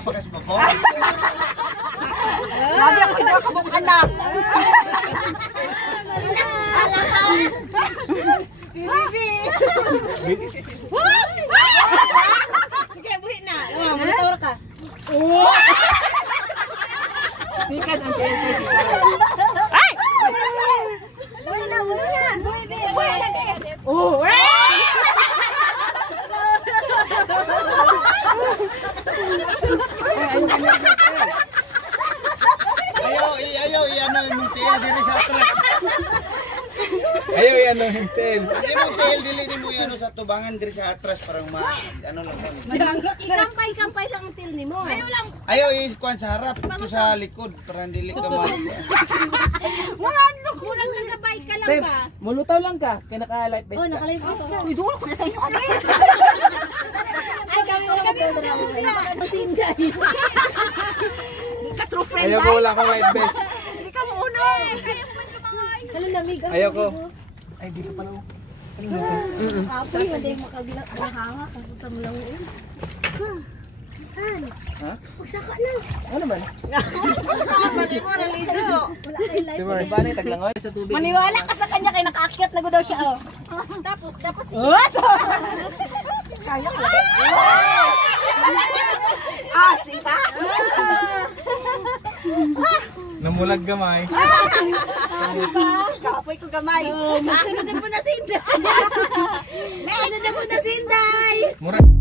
mapakas mo ko? Sabi ako hindi ako mong anak. Bibi! Sige, buhi na. Monitor ka. Sikat ang TNT. Ay! Buhi na, buhi na. Buhi, buhi lagi. Oh! Ayaw, ano yung tail diri sa atras. Ayaw yan ang hintel. Kasi mo tail dili mo yan sa tubangan diri sa atras parang ano lang. Ikampay lang ang til nimo. Ayaw lang. Ayaw ikuan sa harap, ito sa likod para dili ka ma. Ano, kurang nagabay ka lang ba? Mulutaw lang ka, kaya naka-life vest ka. Oh, naka-life vest ka. Uy, duwa ko na sa inyo. Ay, kami mo sinday. Hindi ka true friend. Ayaw ko wala akong white vest. Hindi ka muna. Ayaw ko. Ay, di ka pala. Apoy, hindi makabilang hanga. Kapunta mo lang yun. Ha? Magsaka na. Ano man? Magsaka ka ba? Di mo nang lido. Wala kayo live. Diba? Diba na taglangoy sa tubig? Maniwala ka sa kanya kay nakaakyat na ko daw siya. Oh. Tapos, dapat siya. Kaya ko. Ah, sita. Namulag gamay. Kapoy ko gamay. Magsunod na po na sinday. Magsunod na po na sinday. Murag.